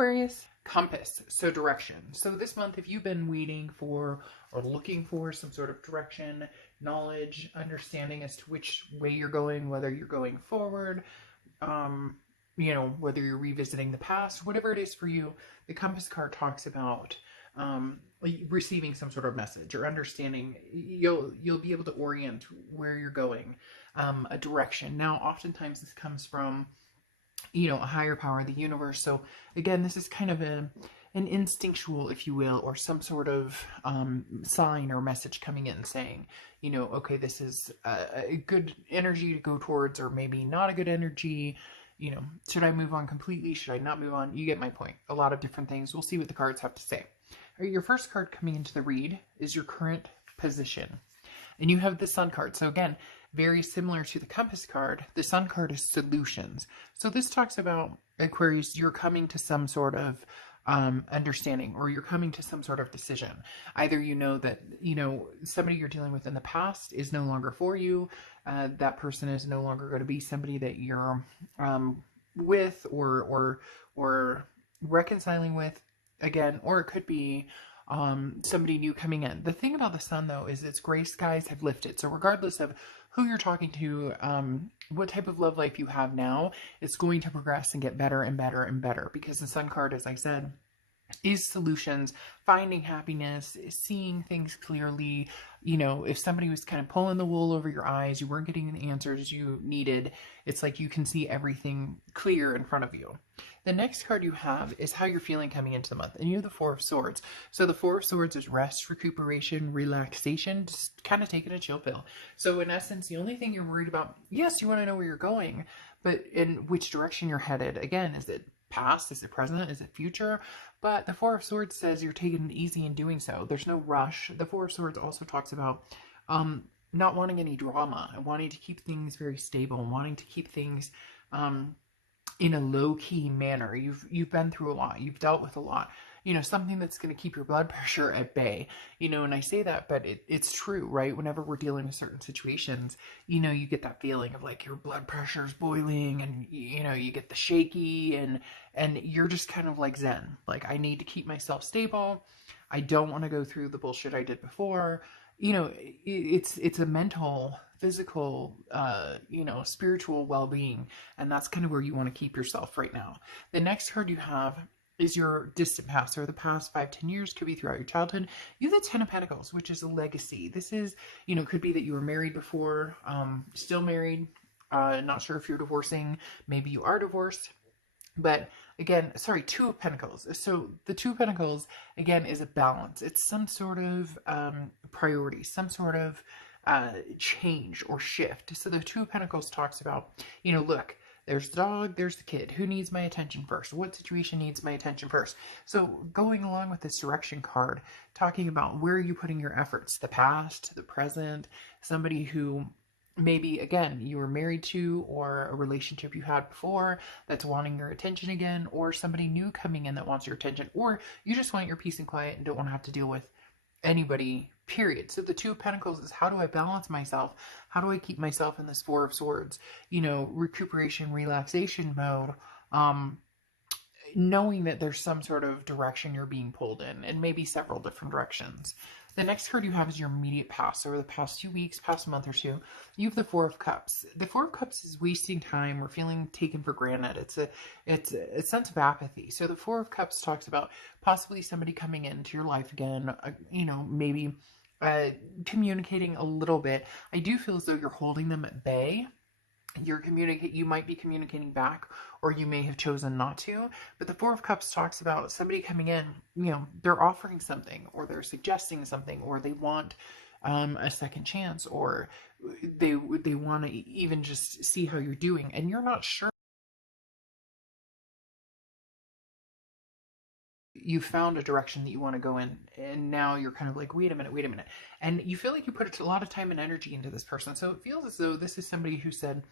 Aquarius. Compass, so direction. So this month, if you've been waiting for or looking for some sort of direction, knowledge, understanding as to which way you're going, whether you're going forward, whether you're revisiting the past, whatever it is for you, the compass card talks about receiving some sort of message or understanding. You'll be able to orient where you're going, a direction. Now, oftentimes this comes from a higher power of the universe. So again, this is kind of an instinctual, if you will, or some sort of sign or message coming in saying, okay, this is a good energy to go towards, or maybe not a good energy. Should I move on completely? Should I not move on? You get my point. A lot of different things. We'll see what the cards have to say. All right, your first card coming into the read is your current position. And you have the Sun card. So again, very similar to the Compass card, the Sun card is solutions. So this talks about, Aquarius, you're coming to some sort of understanding, or you're coming to some sort of decision. Either that, somebody you're dealing with in the past is no longer for you. That person is no longer going to be somebody that you're with or reconciling with again, or it could be somebody new coming in. The thing about the Sun, though, is its gray skies have lifted. So regardless of who you're talking to, what type of love life you have now, it's going to progress and get better and better and better, because the Sun card, as I said, is solutions, finding happiness, seeing things clearly. If somebody was kind of pulling the wool over your eyes, you weren't getting the answers you needed, it's like you can see everything clear in front of you. The next card you have is how you're feeling coming into the month, and you have the Four of Swords. So the Four of Swords is rest, recuperation, relaxation, just kind of taking a chill pill. So in essence, the only thing you're worried about, yes, you want to know where you're going, but in which direction you're headed. Again, is it past? Is it present? Is it future? But the Four of Swords says you're taking it easy in doing so. There's no rush. The Four of Swords also talks about not wanting any drama and wanting to keep things very stable and wanting to keep things in a low-key manner. You've been through a lot. You've dealt with a lot. Something that's going to keep your blood pressure at bay. And I say that, but it's true, right? Whenever we're dealing with certain situations, you get that feeling of like your blood pressure's boiling, and, you get the shaky, and you're just kind of like zen. Like, I need to keep myself stable. I don't want to go through the bullshit I did before. It's a mental, physical, spiritual well-being, and that's kind of where you want to keep yourself right now. The next card you have is your distant past, or the past 5-10 years, could be throughout your childhood. You have the Ten of Pentacles, which is a legacy. This is, could be that you were married before, still married, not sure if you're divorcing, maybe you are divorced. But again, sorry, Two of Pentacles. So the Two of Pentacles, again, is a balance. It's some sort of priority, some sort of change or shift. So the Two of Pentacles talks about, look, there's the dog, there's the kid. Who needs my attention first? What situation needs my attention first? So going along with this direction card, talking about where are you putting your efforts? The past, the present, somebody who maybe, again, you were married to, or a relationship you had before that's wanting your attention again, or somebody new coming in that wants your attention, or you just want your peace and quiet and don't want to have to deal with anybody, period. So the Two of Pentacles is, how do I balance myself? How do I keep myself in this Four of Swords, recuperation, relaxation mode, knowing that there's some sort of direction you're being pulled in, and maybe several different directions. The next card you have is your immediate past, over the past 2 weeks, past month or two. You have the Four of Cups. The Four of Cups is wasting time or feeling taken for granted. It's a sense of apathy. So the Four of Cups talks about possibly somebody coming into your life again, maybe communicating a little bit. I do feel as though you're holding them at bay. You might be communicating back, or you may have chosen not to. But the Four of Cups talks about somebody coming in, they're offering something, or they're suggesting something, or they want a second chance, or they want to even just see how you're doing, and you're not sure. You found a direction that you want to go in, and now you're kind of like, wait a minute. And you feel like you put a lot of time and energy into this person. So it feels as though this is somebody who said,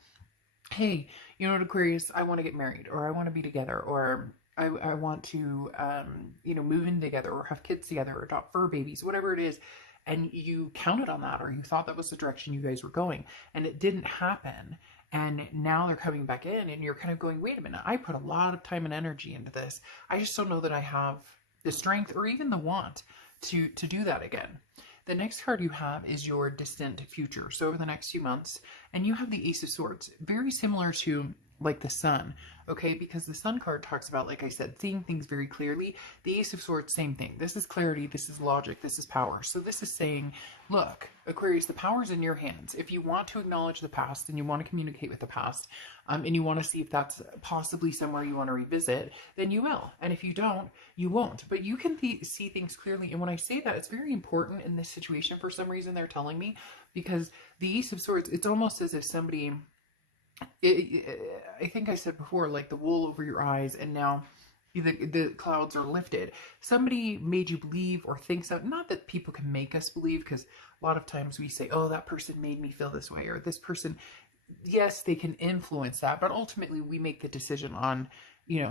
hey, Aquarius, I want to get married, or I want to be together, or I want to, move in together, or have kids together, or adopt fur babies, whatever it is. And you counted on that, or you thought that was the direction you guys were going, and it didn't happen. And now they're coming back in, and you're kind of going, wait a minute, I put a lot of time and energy into this. I just don't know that I have the strength or even the want to do that again. The next card you have is your distant future. So over the next few months, and you have the Ace of Swords, very similar to like the Sun, okay? Because the Sun card talks about, like I said, seeing things very clearly. The Ace of Swords, same thing. This is clarity, this is logic, this is power. So this is saying, look, Aquarius, the power's in your hands. If you want to acknowledge the past and you want to communicate with the past, and you want to see if that's possibly somewhere you want to revisit, then you will. And if you don't, you won't. But you can see things clearly. And when I say that, it's very important in this situation. For some reason, they're telling me, because the Ace of Swords, it's almost as if somebody, I think I said before, like the wool over your eyes, and now the clouds are lifted. Somebody made you believe or think so. Not that people can make us believe, because a lot of times we say, oh, that person made me feel this way, or this person, yes, they can influence that, but ultimately we make the decision on,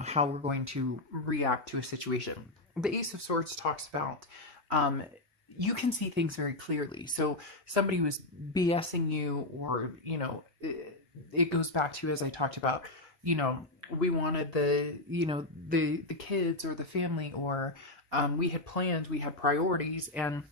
how we're going to react to a situation. The Ace of Swords talks about, you can see things very clearly. So somebody was BSing you, or, it goes back to, as I talked about, we wanted the kids or the family, or we had plans, we had priorities, and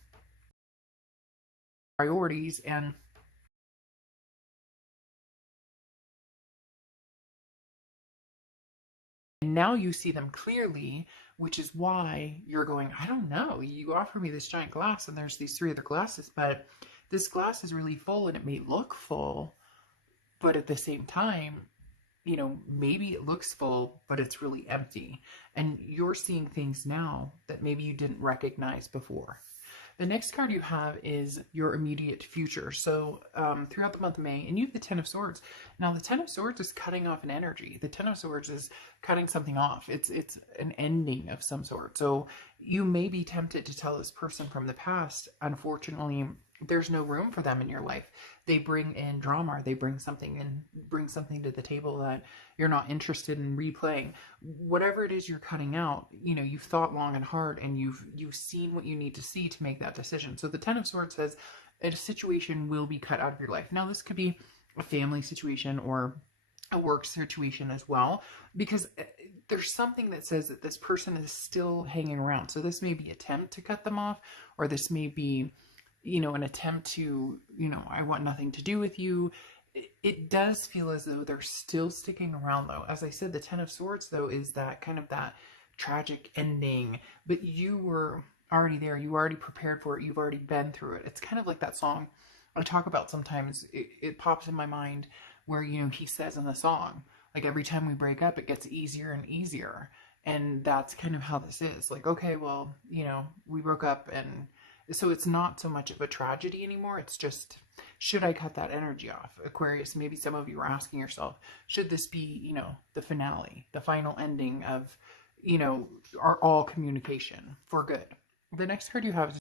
now you see them clearly, which is why you're going, I don't know, you offer me this giant glass and there's these 3 other glasses, but this glass is really full, and it may look full, but at the same time, maybe it looks full, but it's really empty. And you're seeing things now that maybe you didn't recognize before. The next card you have is your immediate future. So throughout the month of May, and you have the Ten of Swords. Now, the Ten of Swords is cutting off an energy. The Ten of Swords is cutting something off. It's an ending of some sort. So you may be tempted to tell this person from the past, unfortunately, there's no room for them in your life. They bring in drama, or they bring something to the table that you're not interested in replaying. Whatever it is you're cutting out, you've thought long and hard, and you've seen what you need to see to make that decision. So the Ten of Swords says a situation will be cut out of your life. Now, this could be a family situation or a work situation as well, because there's something that says that this person is still hanging around. So this may be an attempt to cut them off, or this may be an attempt to, I want nothing to do with you. It does feel as though they're still sticking around, though. As I said, the Ten of Swords, though, is that kind of that tragic ending, but you were already there. You were already prepared for it. You've already been through it. It's kind of like that song I talk about sometimes. It pops in my mind where, he says in the song, like, every time we break up, it gets easier and easier. And that's kind of how this is. Like, okay, well, we broke up, and so it's not so much of a tragedy anymore. It's just, should I cut that energy off? Aquarius, maybe some of you are asking yourself, should this be, the finale, the final ending of, our all communication for good? The next card you have is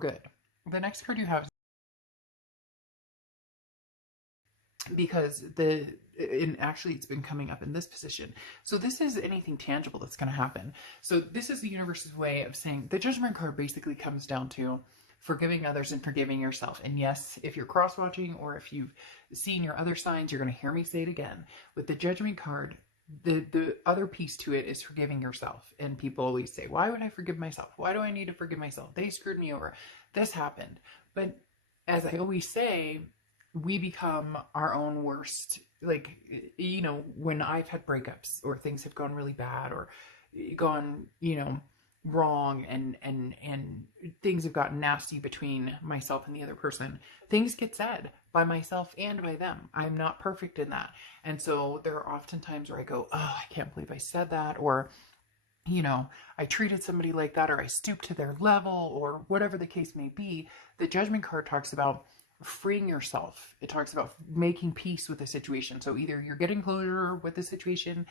good. The next card you have is, because and actually it's been coming up in this position. So this is anything tangible that's going to happen. So this is the universe's way of saying, the Judgment card basically comes down to forgiving others and forgiving yourself. And yes, if you're cross-watching, or if you've seen your other signs, you're going to hear me say it again. With the Judgment card, the other piece to it is forgiving yourself. And people always say, why would I forgive myself? Why do I need to forgive myself? They screwed me over. This happened. But as I always say, we become our own worst. Like, when I've had breakups, or things have gone really bad, or gone, wrong, and things have gotten nasty between myself and the other person, things get said by myself and by them. I'm not perfect in that. And so there are often times where I go, oh, I can't believe I said that, or I treated somebody like that, or I stooped to their level, or whatever the case may be. The Judgment card talks about freeing yourself. It talks about making peace with the situation. So either you're getting closure with the situation,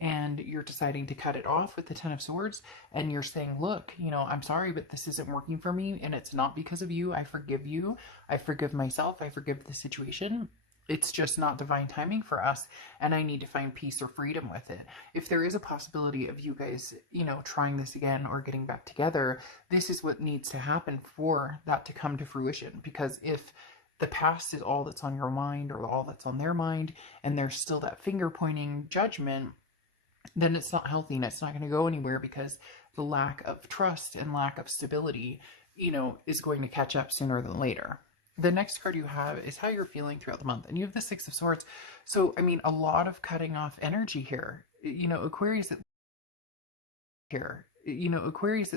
and you're deciding to cut it off with the Ten of Swords, and you're saying, look, I'm sorry, but this isn't working for me, and it's not because of you. I forgive you. I forgive myself. I forgive the situation. It's just not divine timing for us, and I need to find peace or freedom with it. If there is a possibility of you guys, trying this again or getting back together, this is what needs to happen for that to come to fruition. Because if the past is all that's on your mind or all that's on their mind, and there's still that finger pointing judgment, then it's not healthy and it's not going to go anywhere, because the lack of trust and lack of stability, is going to catch up sooner than later. The next card you have is how you're feeling throughout the month, and you have the Six of Swords. So, I mean, a lot of cutting off energy here. Aquarius here. Aquarius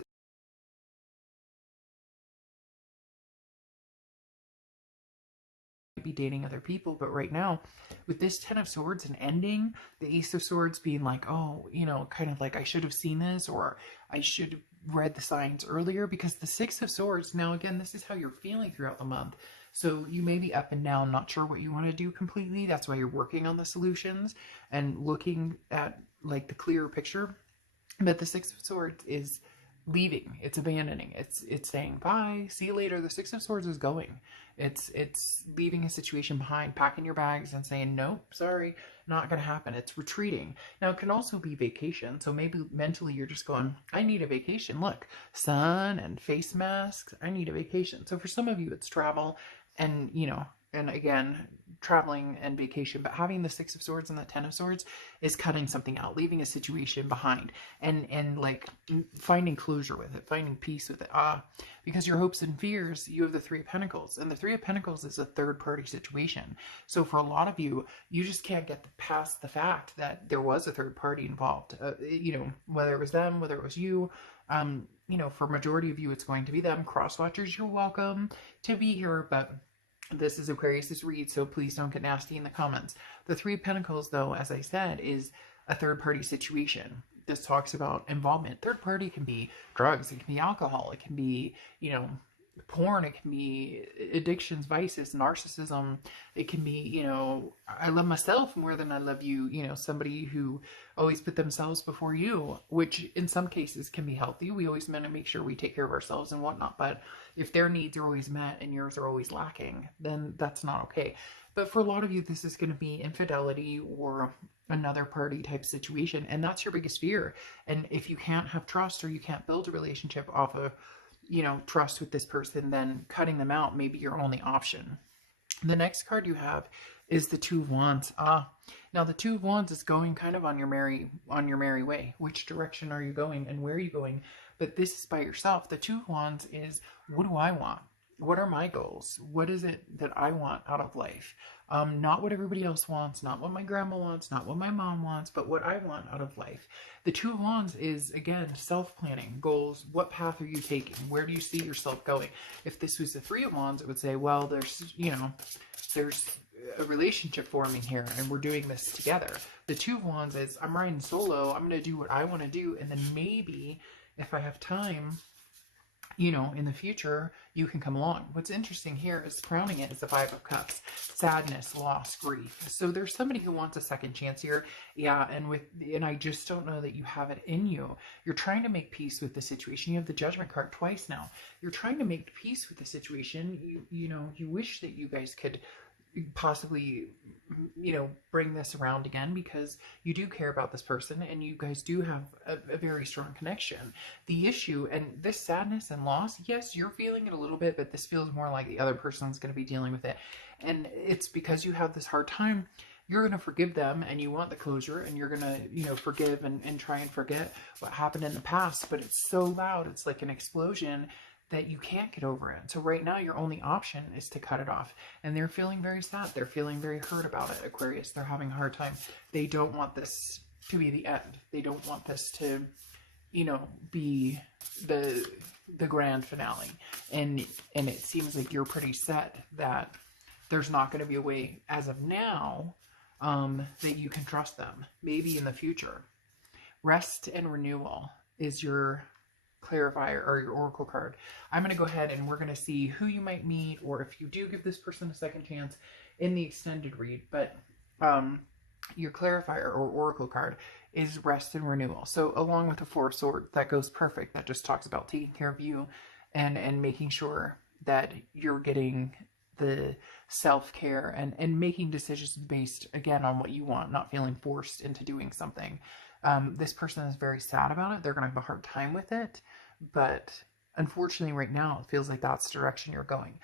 be dating other people, but right now with this Ten of Swords and ending, the Ace of Swords being like, oh, kind of like, I should have seen this, or I should have read the signs earlier, because the Six of Swords, now again, this is how you're feeling throughout the month. So you may be up and down, not sure what you want to do completely. That's why you're working on the solutions and looking at like the clearer picture. But the Six of Swords is leaving, it's abandoning, it's saying bye, see you later. The Six of Swords is going, it's leaving a situation behind, packing your bags and saying, nope, sorry, not gonna happen. It's retreating. Now it can also be vacation, so maybe mentally you're just going, I need a vacation. Look, sun and face masks, I need a vacation. So for some of you it's travel, and and again, traveling and vacation, but having the Six of Swords and the Ten of Swords is cutting something out, leaving a situation behind, and like finding closure with it, finding peace with it. Because your hopes and fears, you have the Three of Pentacles, and the Three of Pentacles is a third party situation. So for a lot of you, you just can't get past the fact that there was a third party involved. Whether it was them, whether it was you. For majority of you, it's going to be them. Cross watchers, you're welcome to be here, but this is Aquarius's read, so please don't get nasty in the comments. The Three of Pentacles, though, as I said, is a third-party situation. This talks about involvement. Third party can be drugs, it can be alcohol, it can be, porn, it can be addictions, vices, narcissism, it can be, I love myself more than I love you, somebody who always put themselves before you, which in some cases can be healthy. We always want to make sure we take care of ourselves and whatnot, but if their needs are always met and yours are always lacking, then that's not okay. But for a lot of you, this is going to be infidelity or another party type situation, and that's your biggest fear. And if you can't have trust, or you can't build a relationship off of trust with this person, then cutting them out may be your only option. The next card you have is the Two of Wands. Now the Two of Wands is going kind of on your merry way. Which direction are you going and where are you going? But this is by yourself. The Two of Wands is, what do I want? What are my goals? What is it that I want out of life? Not what everybody else wants, not what my grandma wants, not what my mom wants, but what I want out of life. The Two of Wands is, again, self-planning, goals. What path are you taking? Where do you see yourself going? If this was the Three of Wands, it would say, well, there's a relationship forming here and we're doing this together. The Two of Wands is, I'm riding solo, I'm going to do what I want to do, and then maybe if I have time, in the future, you can come along. What's interesting here is crowning it is the Five of Cups. Sadness, loss, grief. So there's somebody who wants a second chance here. Yeah, and I just don't know that you have it in you. You're trying to make peace with the situation. You have the Judgment card twice now. You're trying to make peace with the situation. You wish that you guys could possibly bring this around again, because you do care about this person and you guys do have a very strong connection. The issue, and this sadness and loss, yes, you're feeling it a little bit, but this feels more like the other person's going to be dealing with it, and it's because you have this hard time. You're going to forgive them and you want the closure, and you're going to forgive and try and forget what happened in the past, but it's so loud, it's like an explosion, that you can't get over it. So right now your only option is to cut it off. And they're feeling very sad. They're feeling very hurt about it, Aquarius. They're having a hard time. They don't want this to be the end. They don't want this to, be the grand finale. And it seems like you're pretty set that there's not going to be a way as of now that you can trust them. Maybe in the future. Rest and renewal is your clarifier or your oracle card. I'm going to go ahead and we're going to see who you might meet, or if you do give this person a second chance in the extended read. But your clarifier or oracle card is rest and renewal. So along with the Four of Swords, that goes perfect. That just talks about taking care of you and making sure that you're getting the self-care and making decisions based, again, on what you want, not feeling forced into doing something. This person is very sad about it. They're going to have a hard time with it. But unfortunately, right now, it feels like that's the direction you're going.